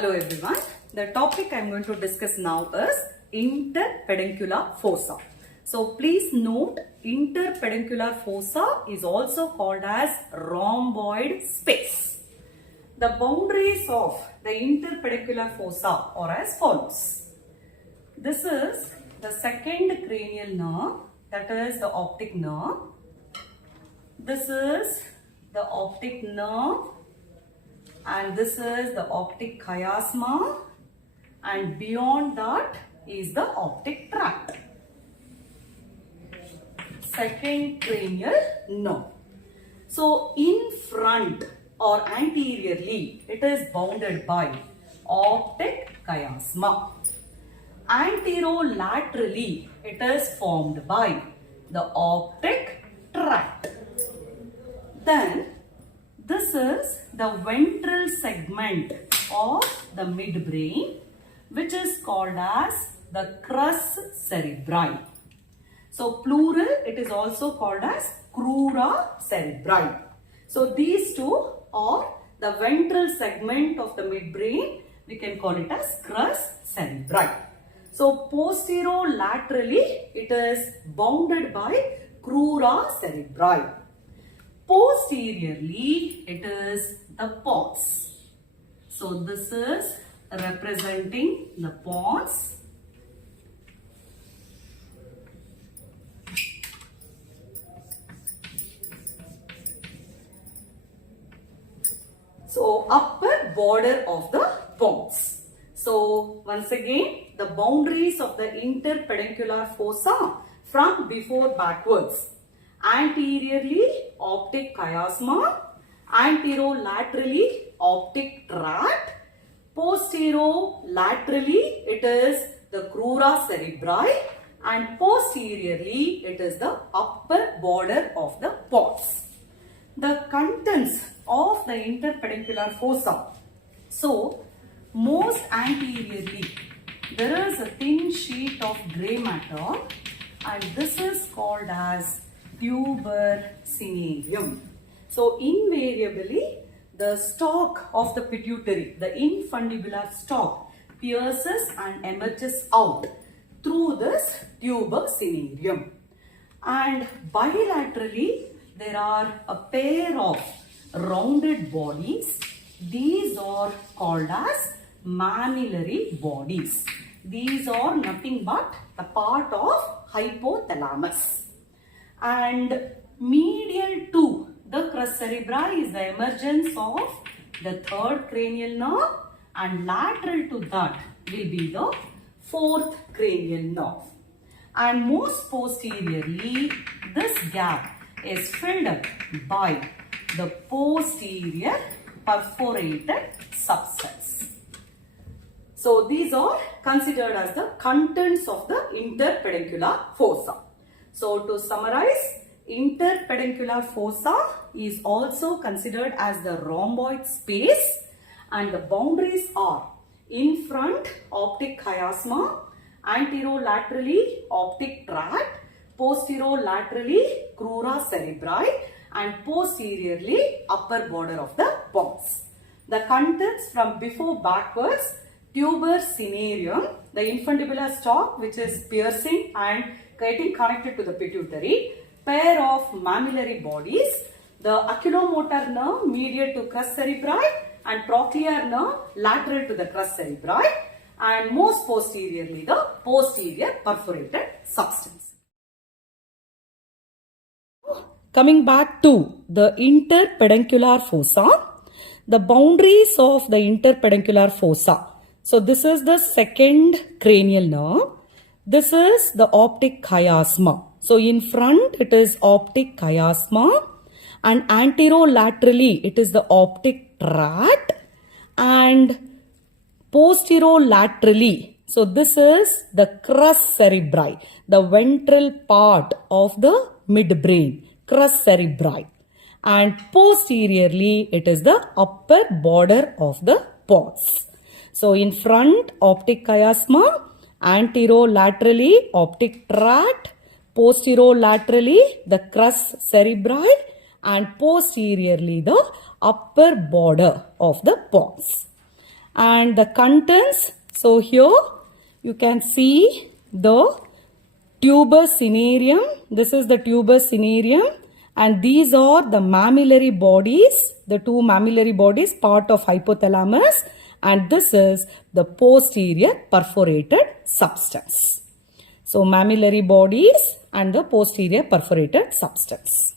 Hello everyone. The topic I am going to discuss now is interpeduncular fossa. So please note, interpeduncular fossa is also called as rhomboid space. The boundaries of the interpeduncular fossa are as follows. This is the second cranial nerve, that is the optic nerve. This is the optic nerve, and this is the optic chiasma, and beyond that is the optic tract. Second cranial nerve. So in front or anteriorly, it is bounded by optic chiasma. Anterolaterally, it is formed by the optic tract. Then this is the ventral segment of the midbrain, which is called as the crus cerebri. So plural, it is also called as crura cerebri. So these two are the ventral segment of the midbrain. We can call it as crus cerebri. So posterolaterally, it is bounded by crura cerebri. Posteriorly, it is the pons. So this is representing the pons. So upper border of the pons. So once again, the boundaries of the interpeduncular fossa from before backwards. Anteriorly, optic chiasma. Anterolaterally, optic tract. Posterolaterally, it is the crura cerebri. And posteriorly, it is the upper border of the pons. The contents of the interpeduncular fossa. So, most anteriorly, there is a thin sheet of grey matter, and this is called as tuber cinereum. So invariably, the stalk of the pituitary, the infundibular stalk, pierces and emerges out through this tuber cinereum. And bilaterally, there are a pair of rounded bodies. These are called as mammillary bodies. These are nothing but a part of hypothalamus. And medial to the crus cerebri is the emergence of the third cranial nerve, and lateral to that will be the fourth cranial nerve. And most posteriorly, this gap is filled up by the posterior perforated substance. So these are considered as the contents of the interpeduncular fossa. So to summarize, interpeduncular fossa is also considered as the rhomboid space, and the boundaries are in front optic chiasma, anterolaterally optic tract, posterolaterally crura cerebri, and posteriorly upper border of the pons. The contents from before backwards: tuber cinereum, the infundibular stalk which is piercing and getting connected to the pituitary, pair of mammillary bodies, the oculomotor nerve medial to crus cerebri, and trochlear nerve lateral to the crus cerebri, and most posteriorly the posterior perforated substance. Coming back to the interpeduncular fossa, the boundaries of the interpeduncular fossa. So this is the second cranial nerve. This is the optic chiasma. So in front it is optic chiasma, and anterolaterally it is the optic tract, and posterolaterally, so this is the crus cerebri, the ventral part of the midbrain, crus cerebri, and posteriorly it is the upper border of the pons. So in front optic chiasma, anterolaterally optic tract, posterolaterally the crus cerebri, and posteriorly the upper border of the pons. and the contents. So here you can see the tuberous cinereum. This is the tuberous cinereum, and these are the mammillary bodies, the two mammillary bodies part of hypothalamus, and this is the posterior perforated substance. So mammillary bodies and the posterior perforated substance.